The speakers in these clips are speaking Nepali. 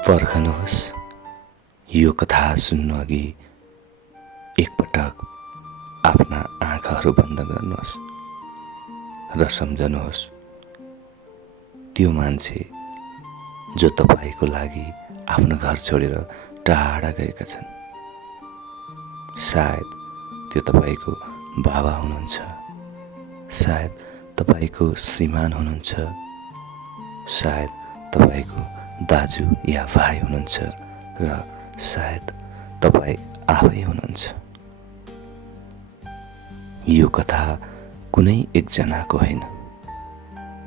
पर्खनुहोस्, यो कथा सुन्नु अघि एकपटक आफ्ना आँखाहरू बन्द गर्नुहोस् र सम्झनुहोस् त्यो मान्छे जो तपाईँको लागि आफ्नो घर छोडेर टाढा गएका छन्। सायद त्यो तपाईँको बाबा हुनुहुन्छ, सायद तपाईँको श्रीमान हुनुहुन्छ, सायद तपाईँको दाजु या भाइ हुनुहुन्छ र सायद तपाईँ आफै हुनुहुन्छ। यो कथा कुनै एकजनाको होइन,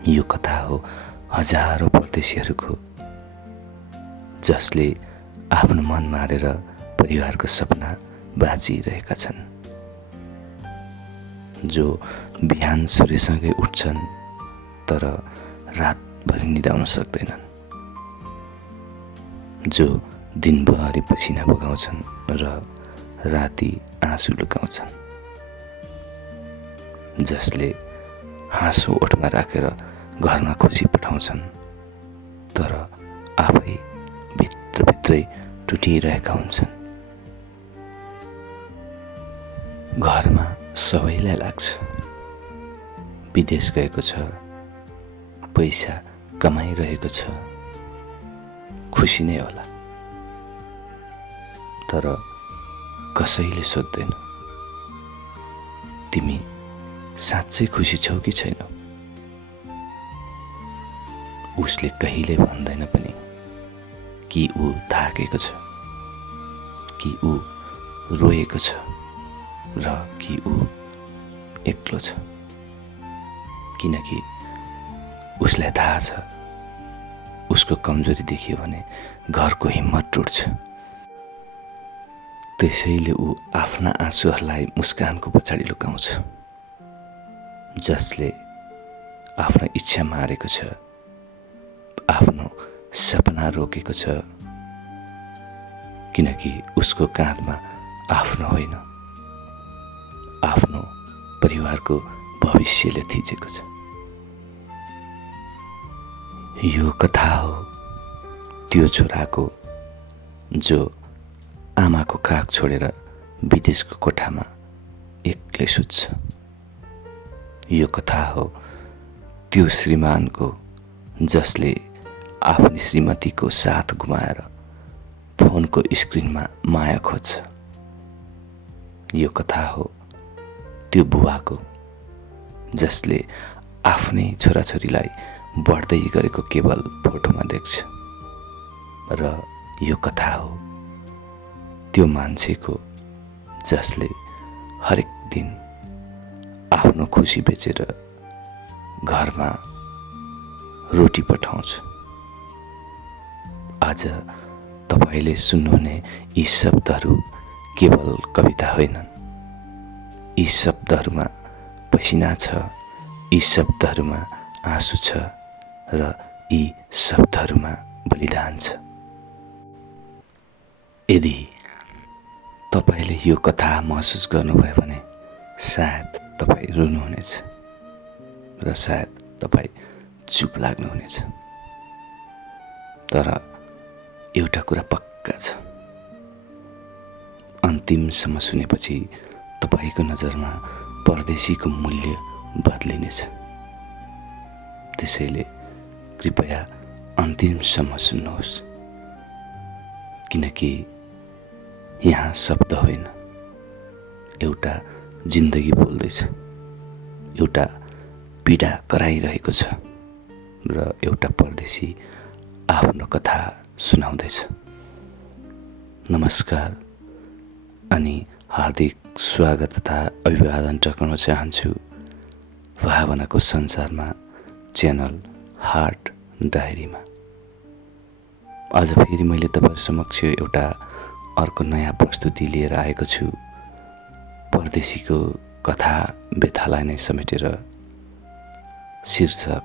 यो कथा हो हजारौं परदेशीहरूको, जसले आफ्नो मन मारेर परिवारको सपना बाँचिरहेका छन्, जो बिहान सूर्यसँगै उठ्छन् तर रातभरि निदाउन सक्दैनन्, जो दिनभरि पसिना बगाउँछन् र राति आँसु लुकाउँछन्, जसले हाँसो ओठमा राखेर घरमा खुसी पठाउँछन् तर आफै भित्रभित्रै टुटिरहेका हुन्छन्। घरमा सबैलाई लाग्छ विदेश गएको छ, पैसा कमाइरहेको छ, खुसी नै होला, तर कसैले सोध्दैन तिमी साँच्चै खुसी छौ कि छैनौ। उसले कहिले भन्दैन पनि कि ऊ थाकेको छ, कि ऊ रोएको छ र कि ऊ एक्लो छ, किनकि उसलाई थाहा छ उसको कमजोरी देखियो भने घरको हिम्मत टुट्छ। त्यसैले ऊ आफ्ना आँसुहरूलाई मुस्कानको पछाडि लुकाउँछ। जसले आफ्नो इच्छा मारेको छ, आफ्नो सपना रोकेको छ, किनकि उसको काँधमा आफ्नो होइन, आफ्नो परिवारको भविष्यले थिचेको छ। यो कथा हो त्यो छोराको जो आमाको काख छोडेर विदेशको कोठामा एक्लै सुत्छ। यो कथा हो त्यो श्रीमानको जसले आफ्नो श्रीमतीको साथ गुमाएर फोनको स्क्रिनमा माया खोज्छ। यो कथा हो त्यो बुवाको जसले आफ्नै छोराछोरीलाई बढ्दै गरेको केवल फोटोमा देख्छ। र यो कथा हो त्यो मान्छेको जसले हरेक दिन आफ्नो खुसी बेचेर घरमा रोटी पठाउँछ। आज तपाईले सुन्नुहुने यी शब्दहरू केवल कविता होइनन्। यी शब्दहरूमा पसिना छ, यी शब्दहरूमा आँसु छ र यी शब्दहरूमा बलिदान छ। यदि तपाईले यो कथा महसुस गर्नुभयो भने सायद तपाईँ रुनुहुनेछ र सायद तपाईँ चुप लाग्नुहुनेछ। तर एउटा कुरा पक्का छ, अन्तिमसम्म सुनेपछि तपाईको नजरमा परदेशीको मूल्य बदलिनेछ। त्यसैले कृपया अन्तिमसम्म सुन्नुहोस्, किनकि यहाँ शब्द होइन, एउटा जिन्दगी बोल्दैछ, एउटा पीडा कराइरहेको छ र एउटा परदेशी आफ्नो कथा सुनाउँदैछ। नमस्कार अनि हार्दिक स्वागत तथा अभिवादन टक्राउन चाहन्छु भावनाको संसारमा च्यानल हार्ट डायरीमा। आज फेरि मैले तपाईहरु समक्ष एउटा अर्को नयाँ प्रस्तुति लिएर आएको छु। परदेशीको कथा व्यथालाई नै समेटेर शीर्षक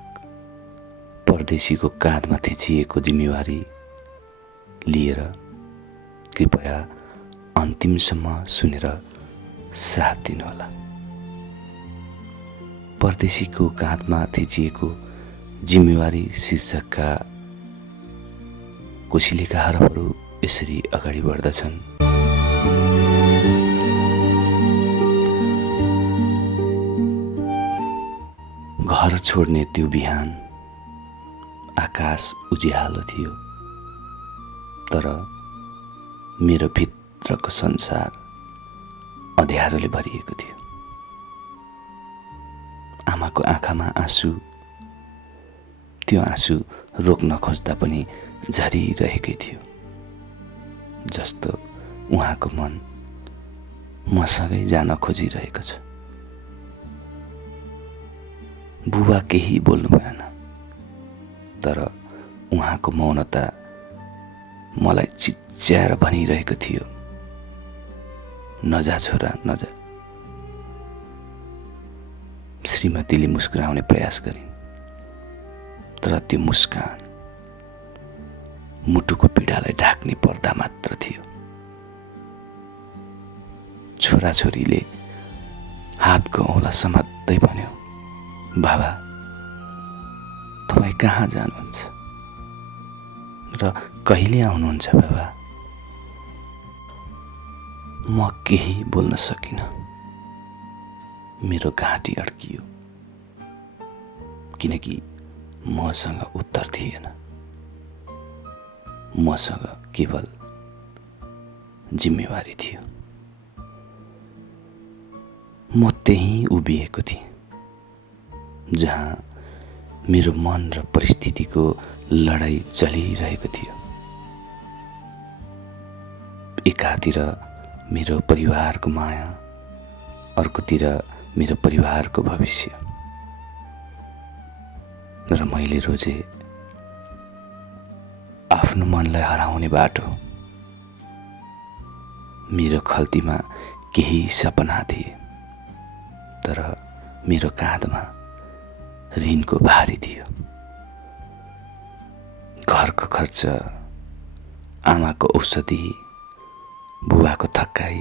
परदेशीको काँधमा थिचिएको जिम्मेवारी लिएर। कृपया अन्तिमसम्म सुनेर साथ दिनुहोला। परदेशीको काँधमा थिचिएको जिम्मेवारी शीर्षकका कोसिलेका हरफहरू यसरी अगाडि बढ्दछन्। घर छोड्ने त्यो बिहान आकाश उज्यालो थियो, तर मेरो भित्रको संसार अँध्यारोले भरिएको थियो। आमाको आँखामा आँसु, त्यो आँसु रोक्न खोज्दा पनि झरिरहेकै थियो, जस्तो उहाँको मन मसँगै जान खोजिरहेको छ। बुबा केही बोल्नु भएन, तर उहाँको मौनता मलाई चिच्याएर भनिरहेको थियो, नजा छोरा नजा। श्रीमतीले मुस्कुराउने प्रयास गरिन्, तर त्यो मुस्कान मुटुको पीडालाई ढाक्ने पर्दा मात्र थियो। छोराछोरीले हातको औँला समात्दै भन्यो, बाबा तपाईँ कहाँ जानुहुन्छ र कहिले आउनुहुन्छ बाबा? म केही बोल्न सकिनँ। मेरो घाँटी अड्कियो, किनकि मसँग उत्तर थिएन। मसँग केवल जिम्मेवारी थियो। म त्यहीँ उभिएको थिएँ जहाँ मेरो मन र परिस्थितिको लडाईँ चलिरहेको थियो। एकातिर मेरो परिवारको माया, अर्कोतिर मेरो परिवारको भविष्य। र मैले रोजे आफ्नो मनलाई हराउने बाटो। मेरो खल्तीमा केही सपना थिए, तर मेरो काँधमा ऋणको भारी थियो। घरको खर्च, आमाको औषधि, बुबाको थकाइ,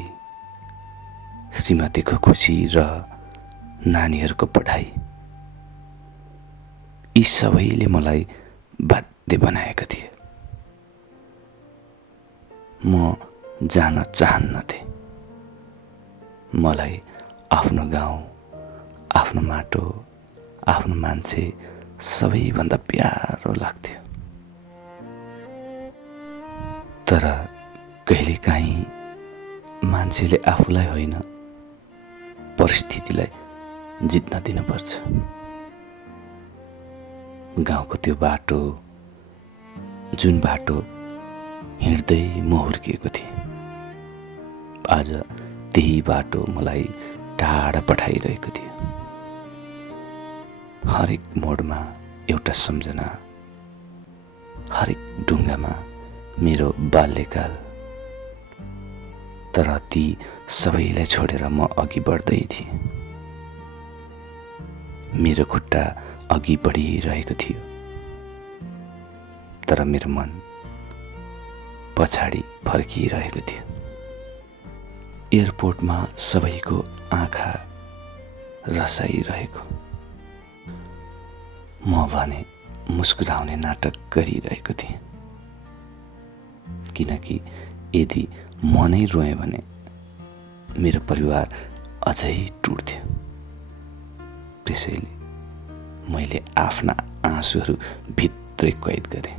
श्रीमतीको खुसी र नानीहरूको पढाइ, यी सबैले मलाई बाध्य बनाएका थिए। म जान चाहन्नथे। मलाई आफ्नो गाउँ, आफ्नो माटो, आफ्नो मान्छे सबैभन्दा प्यारो लाग्थ्यो। तर कहिलेकाहीँ मान्छेले आफूलाई होइन, परिस्थितिलाई जित्न दिनुपर्छ। गाउँको त्यो बाटो, जुन बाटो हिँड्दै म हुर्किएको थिएँ, आज त्यही बाटो मलाई टाढा पठाइरहेको थियो। हरेक मोडमा एउटा सम्झना, हरेक ढुङ्गामा मेरो बाल्यकाल। तर ती सबैलाई छोडेर म अघि बढ्दै थिएँ। मेरो खुट्टा अघि बढिरहेको थियो, तर मेरो मन पछाडि फर्किरहेको थियो। एयरपोर्टमा सबैको आँखा रसाइरहेको, म भने मुस्कुराउने नाटक गरिरहेको थिएँ, किनकि यदि म नै रोएँ भने मेरो परिवार अझै टुट्थ्यो। त्यसैले मैले आफ्ना आँसुहरू भित्रै कैद गरेँ।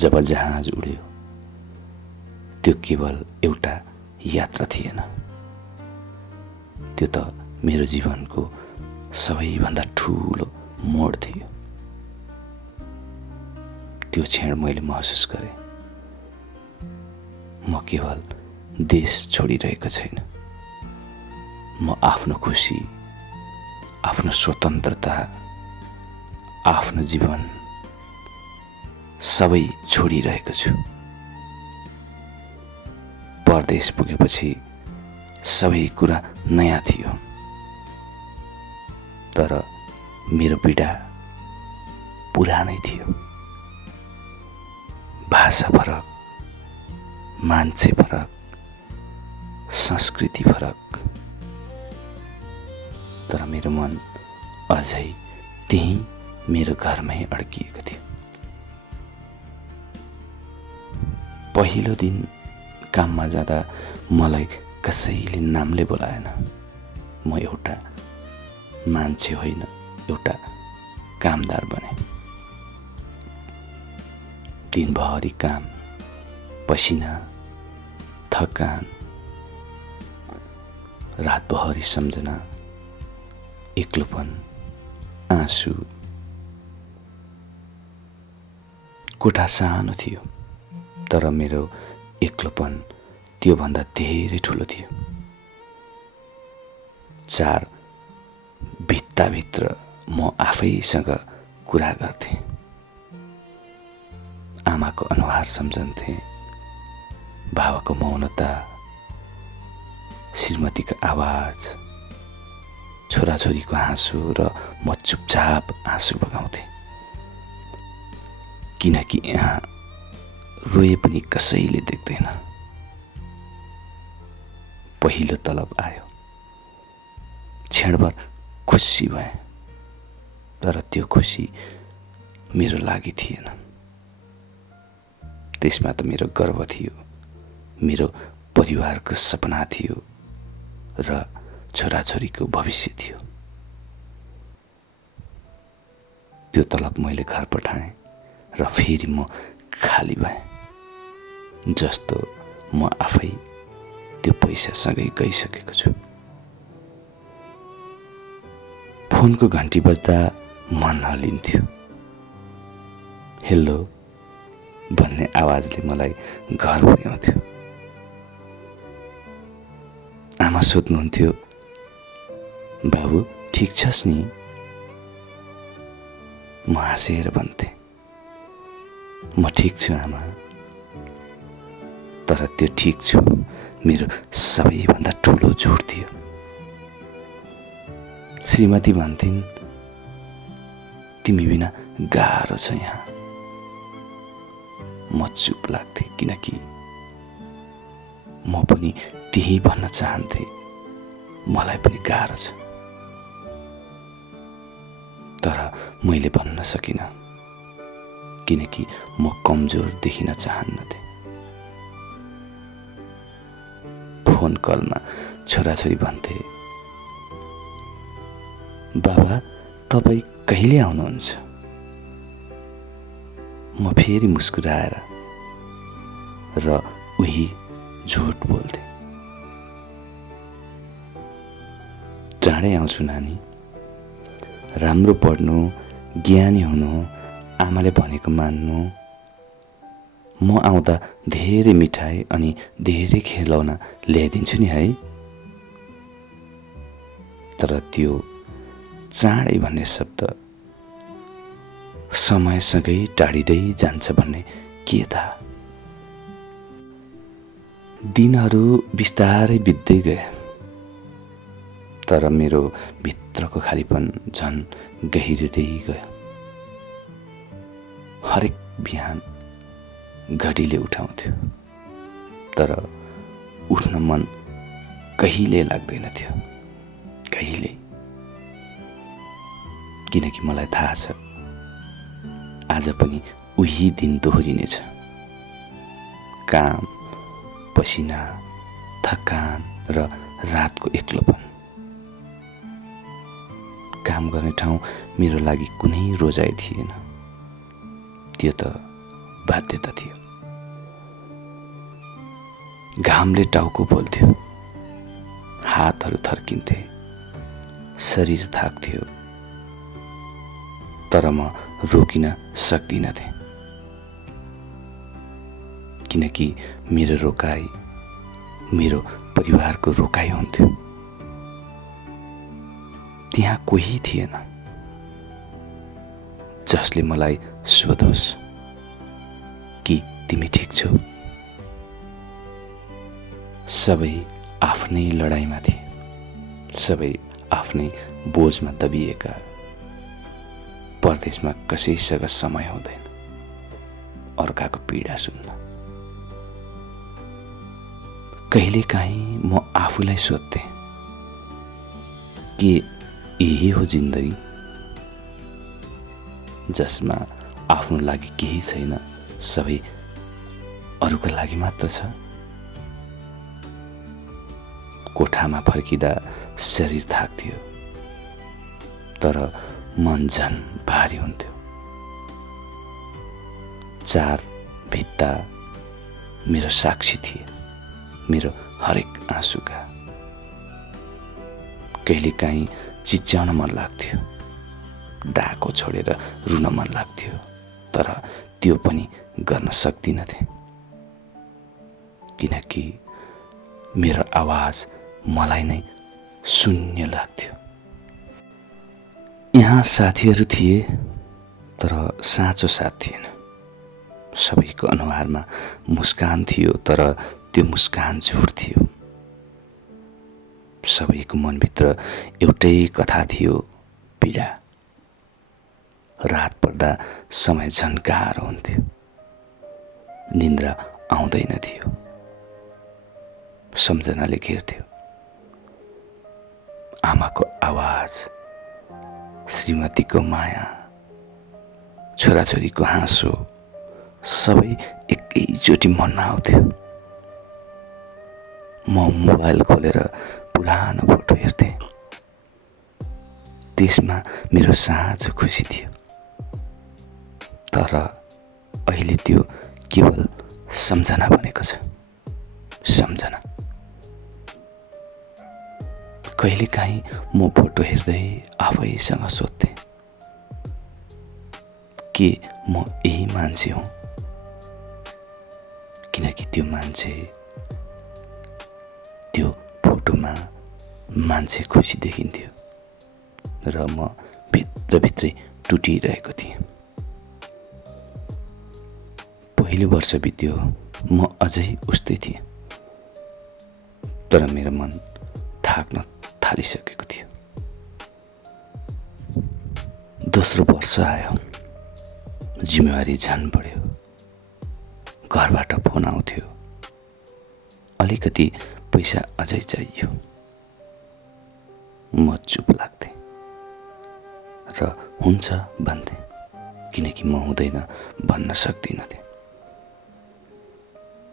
जब जहाज उड्यो, त्यो केवल एउटा यात्रा थिएन, त्यो त मेरो जीवनको सबैभन्दा ठुलो मोड थियो। त्यो क्षण मैले महसुस गरेँ, म केवल देश छोडिरहेको छैन, म आफ्नो खुसी, आफ्नो स्वतन्त्रता, आफ्नो जीवन सबै छोडिरहेको छु। परदेश पुगेपछि सबै कुरा नयाँ थियो, तर मेरो पीडा पुरानै थियो। भाषा फरक, मान्छे फरक, संस्कृति फरक, तर मेरो मन अझै त्यही मेरो घरमै अड्किएको थियो। पहिलो दिन काममा जाँदा मलाई कसैले नामले बोलाएन। म एउटा मान्छे होइन, एउटा कामदार बने। दिनभरि काम, पसिना, थकान, रातभरि सम्झना, एक्लोपन, आँसु। कोठा सानो थियो, तर मेरो एक्लोपन त्योभन्दा धेरै ठुलो थियो। 4 भित्ताभित्र म आफैसँग कुरा गर्थे। आमाको अनुहार सम्झन्थे, बाबाको मौनता, श्रीमतीको आवाज, छोराछोरीको हाँसो, र म चुपचाप आँसु बगाउँथे। किनकि यहाँ रोए पनि कसैले देख्दैन। पहिलो तलब आयो, क्षणभर खुसी भएँ, तर त्यो खुसी मेरो लागि थिएन। त्यसमा त मेरो गर्व थियो, मेरो परिवारको सपना थियो र छोराछोरीको भविष्य थियो। त्यो तलब मैले घर पठाएँ र फेरि म खाली भएँ, जस्तो म आफै त्यो पैसासँगै गइसकेको छु। फोनको घन्टी बज्दा मन हल्लिन्थ्यो। हेलो भन्ने आवाजले मलाई घर पुर्याउँथ्यो। आमा सोध्नुहुन्थ्यो, बाबु ठिक छस् नि? म हाँसेर भन्थे, म ठिक छु आमा। तर त्यो ठिक छु मेरो सबैभन्दा ठुलो झुट थियो। श्रीमती भन्थिन्, तिमी बिना गाह्रो छ यहाँ। म चुप लाग्थे, किनकि म पनि त्यही भन्न चाहन्थे, मलाई पनि गाह्रो छ। तर मैले भन्न सकिनँ, किनकि म कमजोर देखिन चाहन्नथे। फोन कलमा छोराछोरी भन्थे, बाबा तपाईँ कहिले आउनुहुन्छ? म फेरि मुस्कुराएर र उही झुट बोल्थे, चाँडै आउँछु नानी। राम्रो पढ्नु, ज्ञानी हुनु, आमाले भनेको मान्नु। म आउँदा धेरै मिठाई अनि धेरै खेलौना ल्याइदिन्छु नि है। तर त्यो चाँडै भन्ने शब्द समयसँगै टाढिँदै जान्छ भन्ने के थाहा। दिनहरू बिस्तारै बित्दै गए, तर मेरो भित्रको खालीपन झन् गहिरिँदै गयो। हरेक बिहान घडीले उठाउँथ्यो, तर उठ्न मन कहिले लाग्दैन थियो, कहिले। किनकि मलाई थाहा छ, आज पनि उही दिन दोहोरिनेछ। काम, पसिना, थकान र रातको एक्लोपन। काम गर्ने ठाउँ मेरो लागि कुनै रोजाइ थिएन, त्यो त बाध्यता थियो। घामले टाउको पोल्थ्यो, हातहरू थर्किन्थे, शरीर थाक्थ्यो, तर म रोकिन सक्दिनथे, किनकि मेरो रोकाइ मेरो परिवारको रोकाइ हुन्थ्यो। त्यहाँ कोही थिएन जसले मलाई सोधोस् कि तिमी ठिक छौ। सबै आफ्नै लडाइँमा थिए, सबै आफ्नै बोझमा दबिएका। परदेशमा कसैसँग समय हुँदैन अर्काको पीडा सुन्न। कहिलेकाहीँ म आफूलाई सोध्थेँ, के यही हो जिन्दगी, जसमा आफ्नो लागि केही छैन, सबै अरूको लागि मात्र छ। कोठामा फर्किँदा शरीर थाक्थ्यो, तर मन झन भारी हुन्थ्यो। चार भित्ता मेरो साक्षी थिए, मेरो हरेक आँसुका। कहिलेकाहीँ चिच्याउन मन लाग्थ्यो, डाको छोडेर रुन मन लाग्थ्यो, तर त्यो पनि गर्न सक्दिनथे, किनकि मेरो आवाज मलाई नै शून्य लाग्थ्यो। यहाँ साथीहरू थिए, तर साँचो साथ थिएन। सबैको अनुहारमा मुस्कान थियो, तर त्यो मुस्कान झुट थियो। सबैको मनभित्र एउटै कथा थियो, पीडा। रात पर्दा समय झन् गाह्रो हुन्थ्यो, निन्द्रा आउँदैन थियो, सम्झनाले घेर्थ्यो। आमाको आवाज, श्रीमतीको माया, छोराछोरीको हाँसो, सबै एकैचोटि मनमा आउँथ्यो। म मोबाइल खोलेर पुरानो फोटो हेर्थेँ। त्यसमा मेरो साँचो खुसी थियो, तर अहिले त्यो केवल सम्झना बनेको छ। सम्झना। कहिलेकाहीँ म फोटो हेर्दै आफैसँग सोध्थेँ, के म यही मान्छे हुँ? किनकि त्यो मान्छे, त्यो फोटोमा मान्छे खुसी देखिन्थ्यो र म भित्रभित्रै टुटिरहेको थिएँ। पहिलो वर्ष बित्यो, म अझै उस्तै थिएँ, तर मेरो मन थाक्न थालिसकेको थियो। दोस्रो वर्ष आयो, जिम्मेवारी झन् बढ्यो। घरबाट फोन आउँथ्यो, अलिकति पैसा अझै चाहियो। म चुप लाग्थेँ र हुन्छ भन्थेँ, किनकि म हुँदैन भन्न सक्दिनथेँ।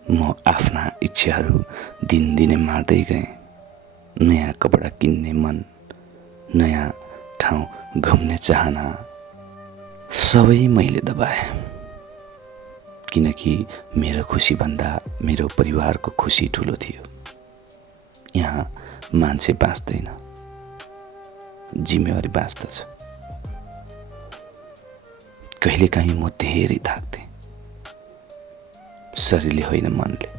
म आफ्ना इच्छाहरू दिनदिनै मार्दै गएँ। नयाँ कपडा किन्ने मन, नयाँ ठाउँ घुम्ने चाहना, सबै मैले दबाएँ, किनकि मेरो खुसीभन्दा मेरो परिवारको खुसी ठुलो थियो। यहाँ मान्छे बाँच्दैन, जिम्मेवारी बाँच्दछ। कहिलेकाहीँ म धेरै थाक्थेँ, शरीरले होइन मनले।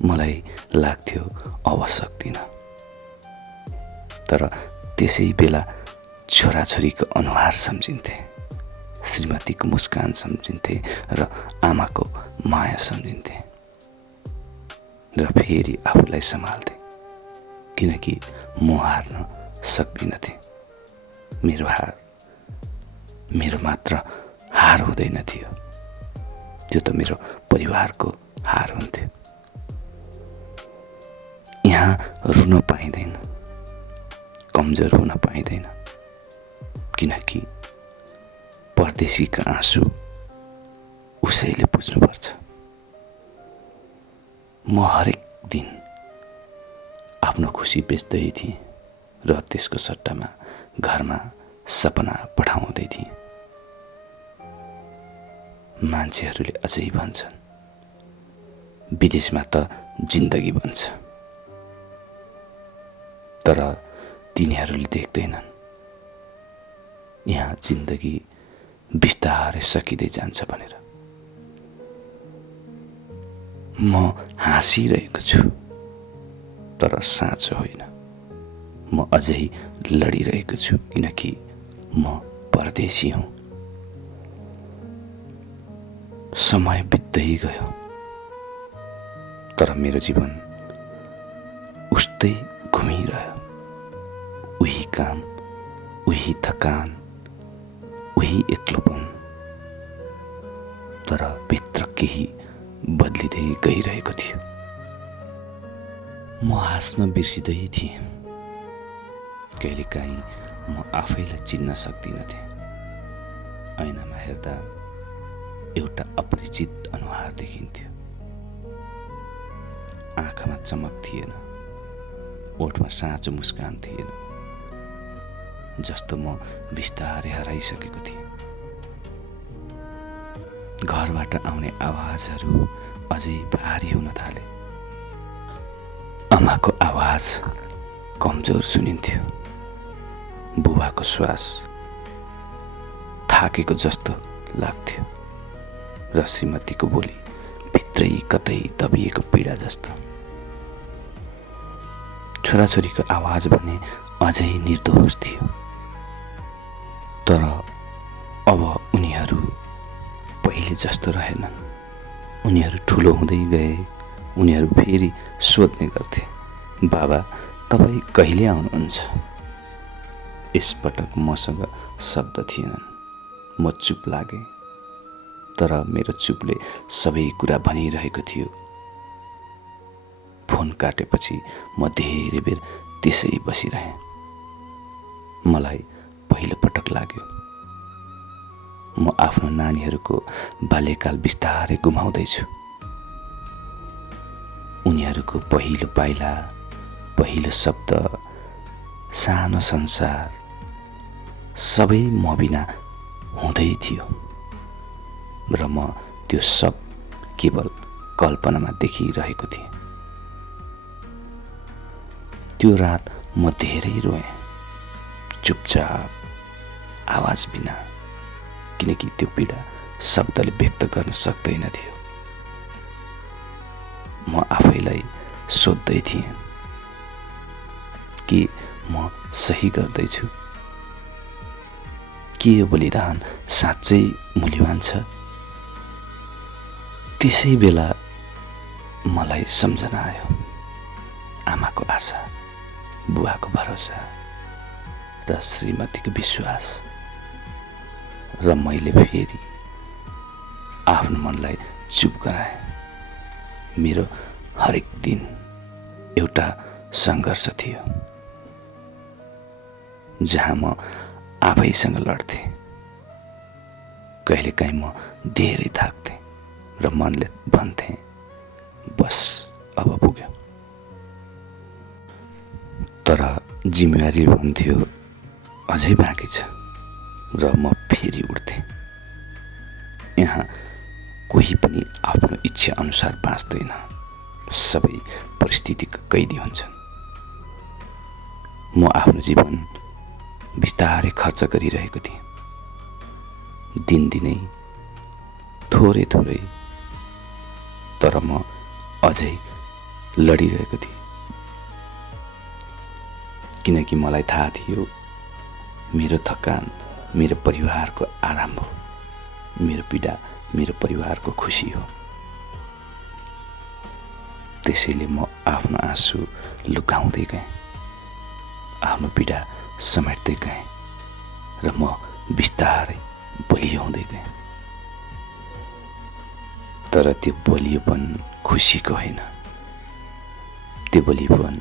मलाई लाग्थ्यो अब सक्दिनँ, तर त्यसै बेला छोराछोरीको अनुहार सम्झिन्थे, श्रीमतीको मुस्कान सम्झिन्थे र आमाको माया सम्झिन्थे र फेरि आफूलाई सम्हाल्थे, किनकि म हार्न सक्दिनथे। मेरो हार मेरो मात्र हार हुँदैन थियो, त्यो त मेरो परिवारको हार हुन्थ्यो। यहाँ रुन पाइँदैन, कमजोर हुन पाइँदैन, किनकि परदेशीका आँसु उसैले बुझ्नुपर्छ। म हरेक दिन आफ्नो खुसी बेच्दै थिएँ र त्यसको सट्टामा घरमा सपना पठाउँदै थिएँ। मान्छेहरूले अझै भन्छन्, विदेशमा त जिन्दगी भन्छ, तर तिनीहरूले देख्दैनन् यहाँ जिन्दगी बिस्तारै सकिँदै जान्छ भनेर। म हाँसिरहेको छु, तर साँचो होइन। म अझै लडिरहेको छु, किनकि म परदेशी हुँ। समय बित्दै गयो, तर मेरो जीवन उस्तै घुमिरह्यो। उही काम, उही थकान, उही एक्लोपन, तर भित्र केही बदलिँदै गइरहेको थियो। म हाँस्न बिर्सिँदै थिएँ। कहिलेकाहीँ म आफैलाई चिन्न सक्दिनथेँ। ऐनामा हेर्दा एउटा अपरिचित अनुहार देखिन्थ्यो। आँखामा चमक थिएन, ओठमा साँचो मुस्कान थिएन, जस्तो म बिस्तारै हराइसकेको थिएँ। घरबाट आउने आवाजहरू अझै भारी हुन थाले। आमाको आवाज कमजोर सुनिन्थ्यो। बुबाको श्वास थाकेको जस्तो लाग्थ्यो र श्रीमतीको बोली भित्रै कतै दबिएको पीडा जस्तो। छोराछोरीको आवाज भने अझै निर्दोष थियो। तर अब उनीहरू पहिले जस्तो रहेनन्। उनीहरू ठुलो हुँदै गए। उनीहरू फेरि सोध्ने गर्थे, बाबा तपाईँ कहिले आउनुहुन्छ? यसपटक मसँग शब्द थिएनन्। म चुप लागेँ, तर मेरो चुपले सबै कुरा भनिरहेको थियो। फोन काटेपछि म धेरै बेर त्यसै बसिरहेँ। मलाई पहिलो पटक लाग्यो म आफ्नो नानीहरूको बाल्यकाल बिस्तारै गुमाउँदैछु। उनीहरूको पहिलो पाइला, पहिलो शब्द, सानो संसार सबै म बिना हुँदै थियो र म त्यो सब केवल कल्पनामा देखिरहेको थिएँ। त्यो रात म धेरै रोएँ, चुपचाप, आवाज बिना, किनकि त्यो पीडा शब्दले व्यक्त गर्न सक्दैन थियो। म आफैलाई सोध्दै थिएँ कि म सही गर्दैछु, के यो बलिदान साँच्चै मूल्यवान छ? त्यसै बेला मलाई सम्झना आयो, आमाको आशा, बुवाको भरोसा र श्रीमतीको विश्वास। र मैले फेरि आफ्नो मनलाई चुप गराएँ। मेरो हरेक दिन एउटा सङ्घर्ष थियो, जहाँ म आफैसँग लड्थेँ। कहिलेकाहीँ म धेरै थाक्थेँ र मनले भन्थेँ, बस अब पुग्यो। तर जिम्मेवारी भन्थ्यो अझै बाँकी छ र म फेरि उठ्थेँ। यहाँ कोही पनि आफ्नो इच्छा अनुसार बाँच्दैन, सबै परिस्थितिका कैदी हुन्छन्। म आफ्नो जीवन बिस्तारै खर्च गरिरहेको थिएँ, दिनदिनै थोरै थोरै, तर म अझै लडिरहेको थिएँ। किनकि मलाई थाहा थियो मेरो थकान मेरो परिवारको आराम हो, मेरो पीडा मेरो परिवारको खुसी हो। त्यसैले म आफ्नो आँसु लुकाउँदै गएँ, आफ्नो पीडा समेट्दै गएँ र म बिस्तारै बलियो हुँदै गएँ। तर त्यो बलियोपन खुसीको होइन, त्यो बलियोपन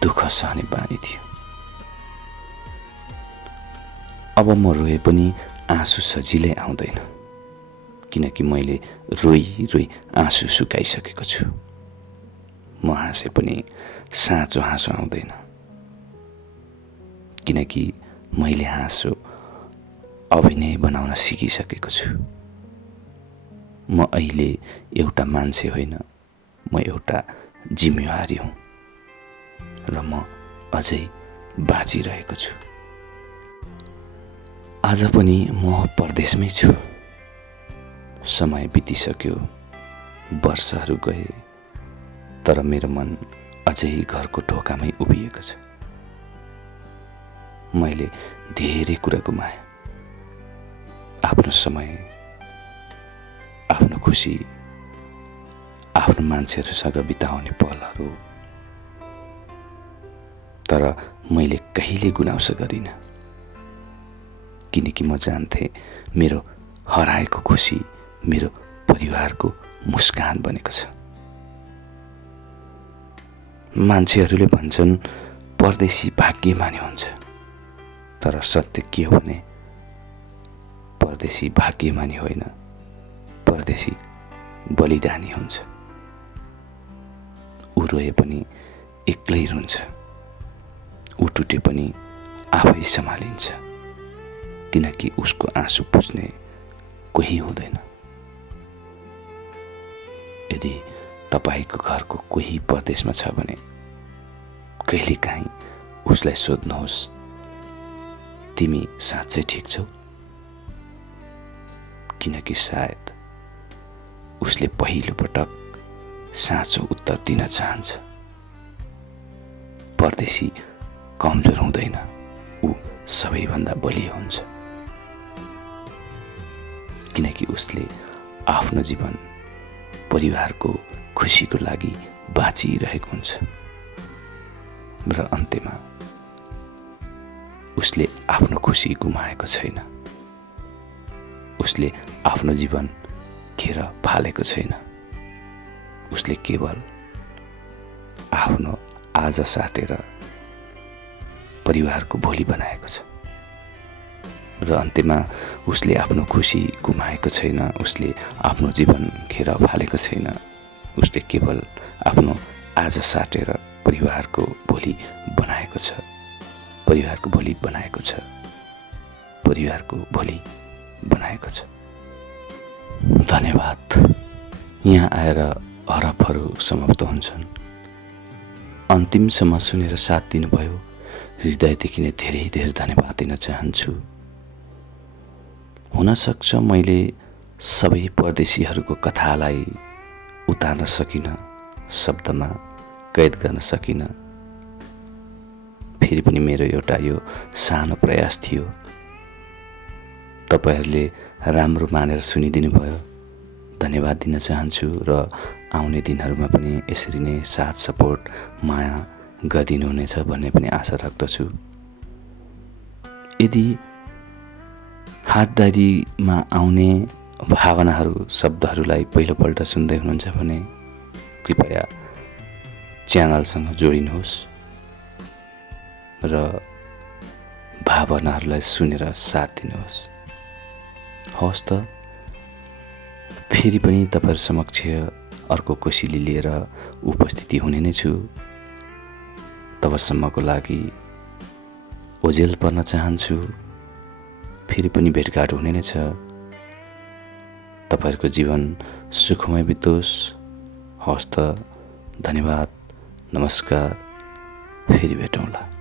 दुःख सहने बानी थियो। अब म रोए पनि आँसु सजिलै आउँदैन, किनकि मैले रोई रोई आँसु सुकाइसकेको छु। म हाँसे पनि साँचो हाँसो आउँदैन, किनकि मैले हाँसो अभिनय बनाउन सिकिसकेको छु। म अहिले एउटा मान्छे होइन, म एउटा जिम्मेवारी हुँ र म अझै बाँचिरहेको छु। आज पनि म परदेशमै छु। समय बितिसक्यो, वर्षहरू गए, तर मेरो मन अझै घरको ढोकामै उभिएको छ। मैले धेरै कुरा गुमाएँ, आफ्नो समय, आफ्नो खुसी, आफ्नो मान्छेहरूसँग बिताउने पलहरू। तर मैले कहिले गुनासो गरिनँ, किनकि म जान्थेँ मेरो हराएको खुसी मेरो परिवारको मुस्कान बनेको छ। मान्छेहरूले भन्छन् परदेशी भाग्यमानी हुन्छ, तर सत्य के हो भने परदेशी भाग्यमानी होइन, परदेशी बलिदानी हुन्छ। ऊ रोए पनि एक्लै रुन्छ, ऊ टुटे पनि आफै सम्हालिन्छ, किनकि उसको आँसु पुछ्ने कोही हुँदैन। यदि तपाईँको घरको कोही परदेशमा छ भने कहिलेकाहीँ उसलाई सोध्नुहोस्, तिमी साँच्चै ठिक छौ? किनकि सायद उसले पहिलो पटक साँचो उत्तर दिन चाहन्छ। परदेशी कमजोर हुँदैन, ऊ सबैभन्दा बलियो हुन्छ, किनकि उसले आफ्नो जीवन परिवारको खुसीको लागि बाँचिरहेको हुन्छ र अन्त्यमा उसले आफ्नो खुसी गुमाएको छैन, उसले आफ्नो जीवन खेर फालेको छैन, उसले केवल आफ्नो आज साटेर परिवारको भोलि बनाएको छ र अन्त्यमा उसले आफ्नो खुसी गुमाएको छैन, उसले आफ्नो जीवन खेर फालेको छैन, उसले केवल आफ्नो आज साटेर परिवारको भोलि बनाएको छ, परिवारको भोलि बनाएको छ, परिवारको भोलि बनाएको छ। धन्यवाद। यहाँ आएर हरफहरू समाप्त हुन्छन्। अन्तिमसम्म सुनेर साथ दिनुभयो, हृदयदेखि नै धेरै धेरै धन्यवाद दिन चाहन्छु। हुनसक्छ मैले सबै परदेशीहरूको कथालाई उतार्न सकिनँ, शब्दमा कैद गर्न सकिनँ। फेरि पनि मेरो एउटा यो सानो प्रयास थियो। तपाईहरूले राम्रो मानेर सुनिदिनु भयो, धन्यवाद दिन चाहन्छु र आउने दिनहरूमा पनि यसरी नै साथ सपोर्ट माया गरिदिनुहुनेछ भन्ने पनि आशा राख्दछु। यदि हात डायरीमा आउने भावनाहरू शब्दहरूलाई पहिलोपल्ट सुन्दै हुनुहुन्छ भने कृपया च्यानलसँग जोडिनुहोस् र भावनाहरूलाई सुनेर साथ दिनुहोस्। हवस् त, फेरि पनि तपाईहरु समक्ष अर्को कोसिली लिएर उपस्थिति हुने नै छु। तबसम्मको लागि ओझेल पर्न चाहन्छु। फेरि पनि भेटघाट हुने नै छ। तपाईहरुको जीवन सुखमय बितोस्। हवस् त, धन्यवाद, नमस्कार, फेरि भेटौँला।